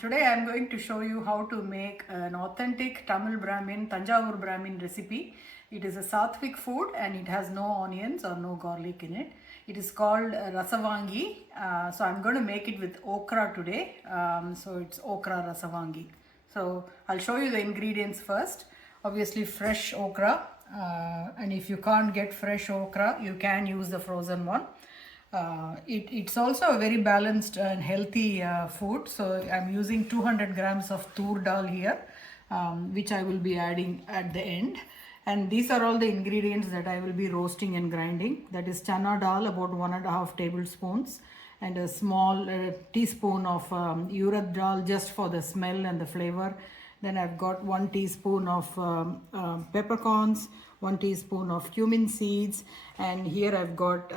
Today I am going to show you how to make an authentic Tamil Brahmin, Tanjavur Brahmin recipe. It is a Sattvic food and it has no onions or no garlic in it. It is called Rasavangi. So I'm going to make it with okra today. So it's okra Rasavangi. So I'll show you the ingredients first. Obviously fresh okra, and if you can't get fresh okra, you can use the frozen one. It's also a very balanced and healthy food. So I'm using 200 grams of Toor dal here, which I will be adding at the end. And these are all the ingredients that I will be roasting and grinding. That is chana dal, about 1.5 tablespoons, and a small teaspoon of urad dal just for the smell and the flavor. Then I've got 1 teaspoon of peppercorns, 1 teaspoon of cumin seeds, and here I've got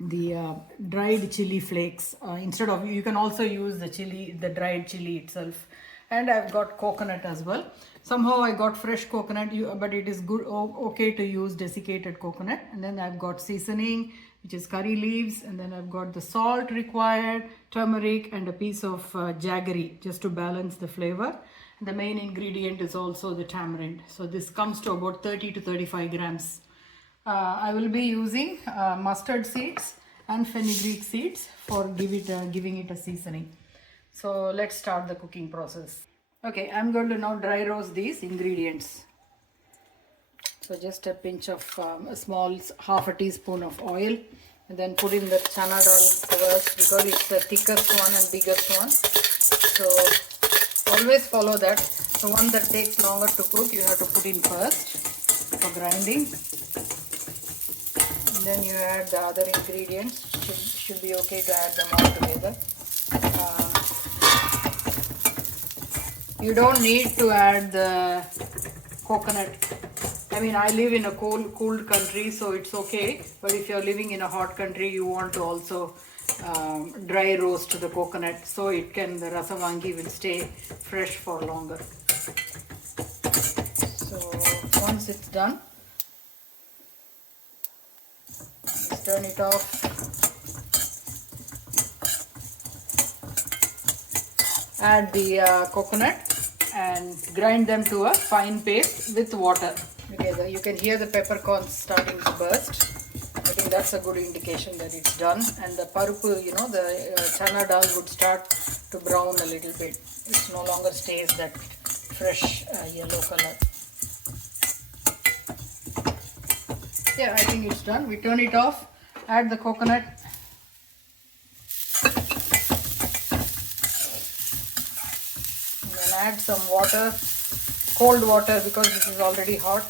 the dried chili flakes. Instead of, you can also use the dried chili itself. And I've got coconut as well. Somehow I got fresh coconut, but it is good, okay to use desiccated coconut. And then I've got seasoning, which is curry leaves, and then I've got the salt required, turmeric, and a piece of jaggery just to balance the flavor. The main ingredient is also the tamarind. So this comes to about 30 to 35 grams. I will be using mustard seeds and fenugreek seeds for giving it a seasoning. So let's start the cooking process. Okay, I'm going to now dry roast these ingredients. So just a pinch of a small half a teaspoon of oil, and then put in the chana dal first because it's the thickest one and biggest one. So always follow that. The one that takes longer to cook you have to put in first for grinding. And then you add the other ingredients. Should be okay to add them all together. You don't need to add the coconut. I mean, I live in a cool country, so it's okay. But if you're living in a hot country, you want to also dry roast the coconut so the Rasavangi will stay fresh for longer. So once it's done, just turn it off. Add the coconut and grind them to a fine paste with water. Okay, you can hear the peppercorns starting to burst. I think that's a good indication that it's done. And the parupu, the chana dal would start to brown a little bit. It no longer stays that fresh yellow color. Yeah, I think it's done. We turn it off, add the coconut. Add some water, cold water because this is already hot.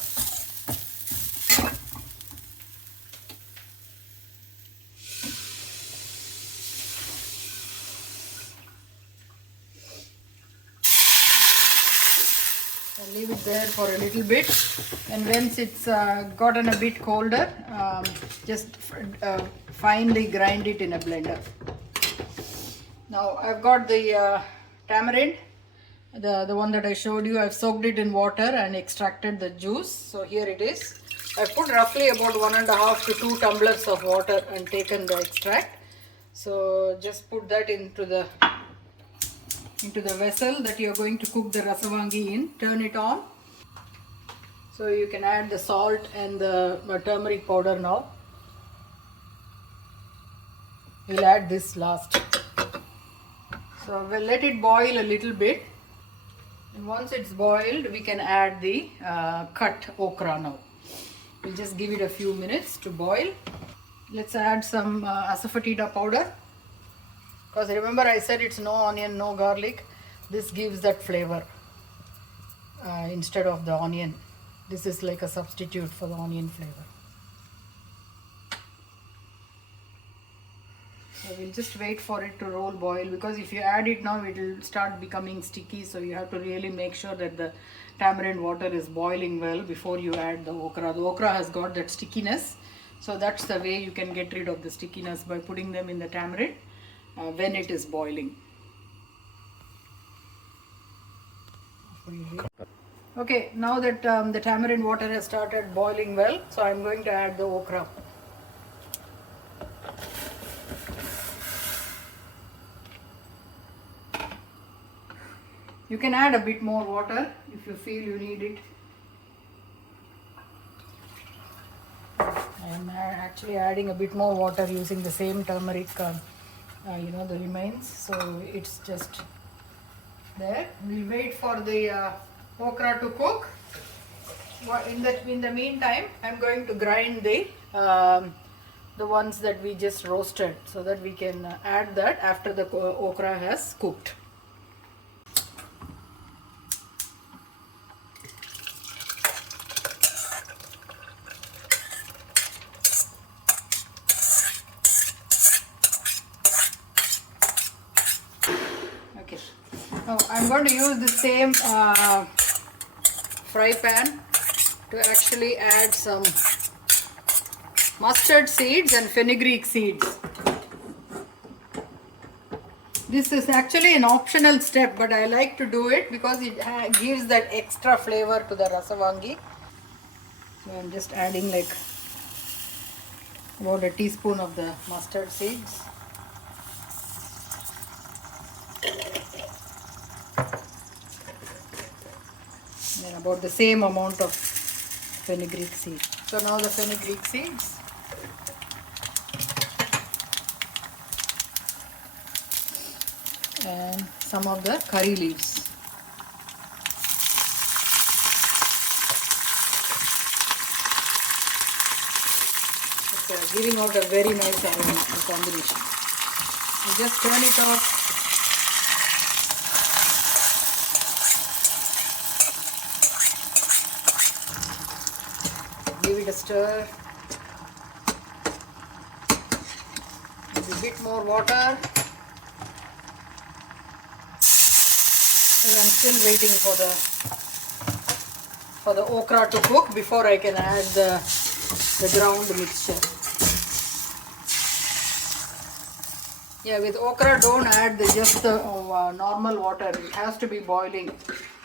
And leave it there for a little bit, and once it's gotten a bit colder, just finely grind it in a blender. Now I've got the tamarind. The one that I showed you, I've soaked it in water and extracted the juice. So here it is. I've put roughly about 1.5 to 2 tumblers of water and taken the extract. So just put that into the vessel that you're going to cook the Rasavangi in. Turn it on. So you can add the salt and the turmeric powder now. We'll add this last. So we'll let it boil a little bit. And once it's boiled, we can add the cut okra now. We'll just give it a few minutes to boil. Let's add some asafoetida powder. Because remember I said it's no onion, no garlic. This gives that flavor instead of the onion. This is like a substitute for the onion flavor. So we'll just wait for it to roll boil, because if you add it now it will start becoming sticky, so you have to really make sure that the tamarind water is boiling well before you add the okra. The okra has got that stickiness, so that's the way you can get rid of the stickiness, by putting them in the tamarind when it is boiling. Okay, now that the tamarind water has started boiling well, so I'm going to add the okra. You can add a bit more water if you feel you need it. I am actually adding a bit more water using the same turmeric, the remains. So it's just there. We'll wait for the okra to cook. In the meantime, I'm going to grind the ones that we just roasted, so that we can add that after the okra has cooked. Okay, now I'm going to use the same fry pan to actually add some mustard seeds and fenugreek seeds. This is actually an optional step, but I like to do it because it gives that extra flavor to the rasavangi. So I'm just adding like about a teaspoon of the mustard seeds. And then about the same amount of fenugreek seeds. So now the fenugreek seeds. And some of the curry leaves. It's giving out a very nice aroma, the combination. You just turn it off. Give it a stir. Maybe a bit more water. I'm still waiting for the okra to cook before I can add the ground mixture. Yeah, with okra don't add just the normal water. It has to be boiling.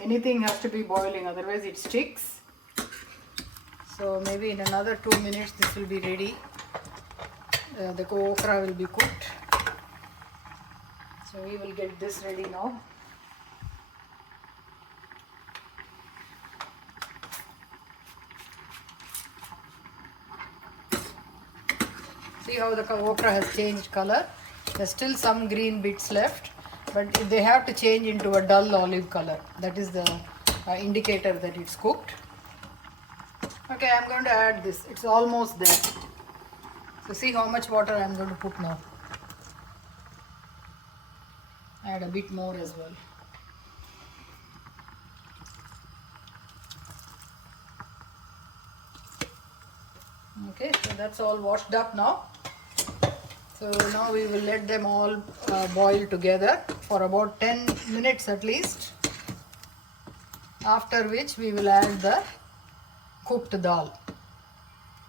Anything has to be boiling, otherwise it sticks. So maybe in another 2 minutes this will be ready. The okra will be cooked. So we will get this ready now. See how the okra has changed color. There's still some green bits left, but they have to change into a dull olive color. That is the indicator that it's cooked. Okay, I'm going to add this. It's almost there. So see how much water I'm going to put now. Add a bit more as well. Okay, so that's all washed up now. So now we will let them all boil together for about 10 minutes at least, after which we will add the cooked dal.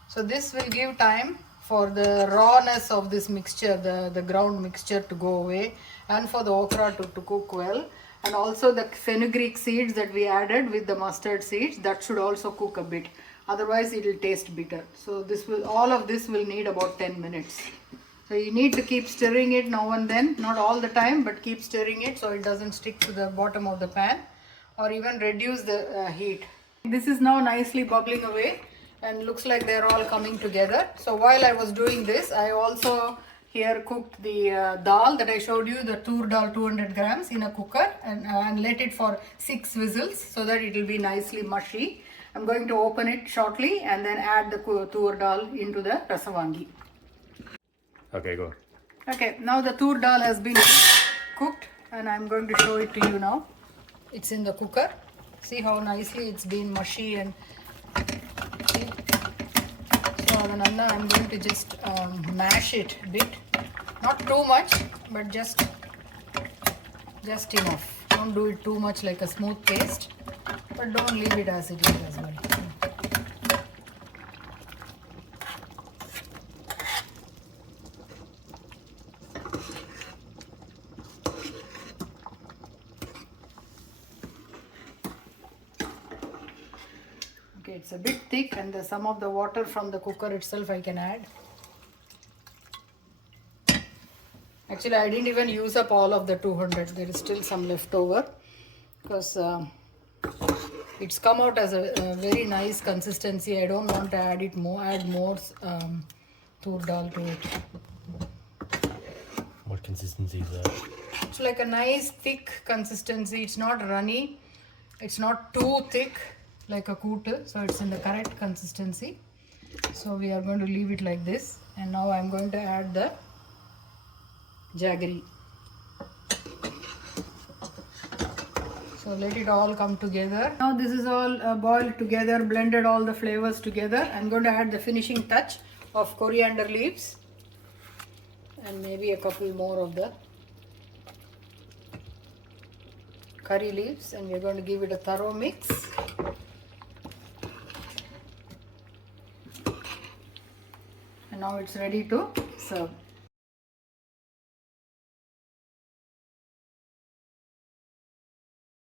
So this will give time for the rawness of this mixture, the ground mixture to go away, and for the okra to cook well, and also the fenugreek seeds that we added with the mustard seeds, that should also cook a bit, otherwise it will taste bitter. So all of this will need about 10 minutes. So you need to keep stirring it now and then, not all the time, but keep stirring it so it doesn't stick to the bottom of the pan, or even reduce the heat. This is now nicely bubbling away and looks like they're all coming together. So while I was doing this, I also here cooked the dal that I showed you, the Toor dal 200 grams in a cooker, and let it for 6 whistles so that it will be nicely mushy. I'm going to open it shortly and then add the Toor dal into the rasavangi. Okay, go. Okay, now the Toor dal has been cooked and I'm going to show it to you now. It's in the cooker. See how nicely it's been mushy and so I'm going to just mash it a bit, not too much, but just enough. Don't do it too much like a smooth paste, but don't leave it as it is as well. Okay, it's a bit thick, and some of the water from the cooker itself I can add. Actually, I didn't even use up all of the 200. There is still some left over. because it's come out as a very nice consistency. I don't want to add more tur dal to it. What consistency is that? It's like a nice thick consistency. It's not runny, it's not too thick like a kootu, so it's in the correct consistency. So we are going to leave it like this, and now I'm going to add the jaggery. So let it all come together. Now this is all boiled together, blended all the flavors together. I'm going to add the finishing touch of coriander leaves and maybe a couple more of the curry leaves, and we're going to give it a thorough mix. And now it's ready to serve.